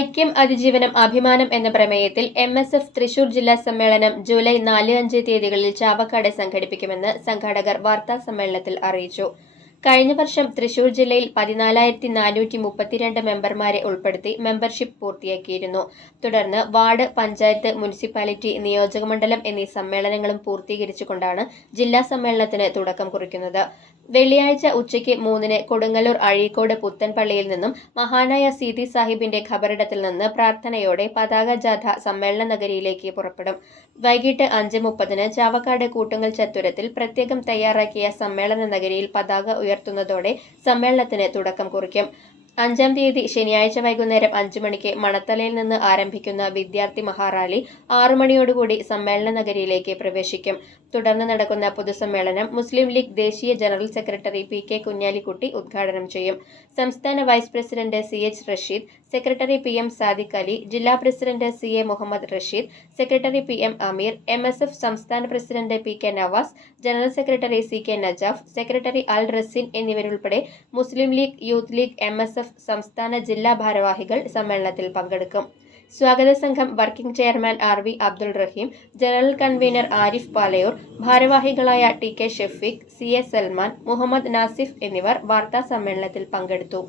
ഐക്യം അതിജീവനം അഭിമാനം എന്ന പ്രമേയത്തിൽ എം എസ് എഫ് തൃശൂർ ജില്ലാ സമ്മേളനം ജൂലൈ നാല് അഞ്ച് തീയതികളിൽ ചാവക്കാട് സംഘടിപ്പിക്കുമെന്ന് സംഘാടകർ വാർത്താ സമ്മേളനത്തിൽ അറിയിച്ചു. കഴിഞ്ഞ വർഷം തൃശൂർ ജില്ലയിൽ പതിനാലായിരത്തി നാനൂറ്റി മുപ്പത്തിരണ്ട് മെമ്പർമാരെ ഉൾപ്പെടുത്തി മെമ്പർഷിപ്പ് പൂർത്തിയാക്കിയിരുന്നു. തുടർന്ന് വാർഡ് പഞ്ചായത്ത് മുനിസിപ്പാലിറ്റി നിയോജകമണ്ഡലം എന്നീ സമ്മേളനങ്ങളും പൂർത്തീകരിച്ചുകൊണ്ടാണ് ജില്ലാ സമ്മേളനത്തിന് തുടക്കം കുറിക്കുന്നത്. വെള്ളിയാഴ്ച ഉച്ചയ്ക്ക് മൂന്നിന് കൊടുങ്ങല്ലൂർ അഴീക്കോട് പുത്തൻപള്ളിയിൽ നിന്നും മഹാനായ സീതി സാഹിബിന്റെ ഖബറിടത്തിൽ നിന്ന് പ്രാർത്ഥനയോടെ പതാക ജാഥ സമ്മേളന നഗരിയിലേക്ക് പുറപ്പെടും. വൈകിട്ട് അഞ്ച് മുപ്പതിന് ചാവക്കാട് കൂട്ടുങ്ങൽ ചത്തുരത്തിൽ പ്രത്യേകം തയ്യാറാക്കിയ സമ്മേളന നഗരിയിൽ പതാക ഉയർത്തുന്നതോടെ സമ്മേളനത്തിന് തുടക്കം കുറിക്കും. അഞ്ചാം തീയതി ശനിയാഴ്ച വൈകുന്നേരം അഞ്ചു മണിക്ക് മണത്തലയിൽ നിന്ന് ആരംഭിക്കുന്ന വിദ്യാർത്ഥി മഹാറാലി ആറു മണിയോടുകൂടി സമ്മേളന നഗരിയിലേക്ക് പ്രവേശിക്കും. തുടർന്ന് നടക്കുന്ന പൊതുസമ്മേളനം മുസ്ലിം ലീഗ് ദേശീയ general secretary P K Kunhalikutty ഉദ്ഘാടനം ചെയ്യും. സംസ്ഥാന vice president C H Rasheed secretary P M Sadiq Ali ജില്ലാ president C A Muhammad Rasheed secretary P M Ameer M S F സംസ്ഥാന president P K Navas general secretary C K Najaf secretary Al Razin എന്നിവരുൾപ്പെടെ Muslim League youth league M S F സംസ്ഥാന ജില്ലാ ഭാരവാഹികൾ സമ്മേളനത്തിൽ പങ്കെടുക്കും. സ്വാഗത സംഘം working chairman R V Abdul Rahim general convener Arif Palayoor ഭാരവാഹികളായ T K Shefeeq C A Salman Muhammad Nasif എന്നിവർ വാർത്താ സമ്മേളനത്തിൽ പങ്കെടുത്തു.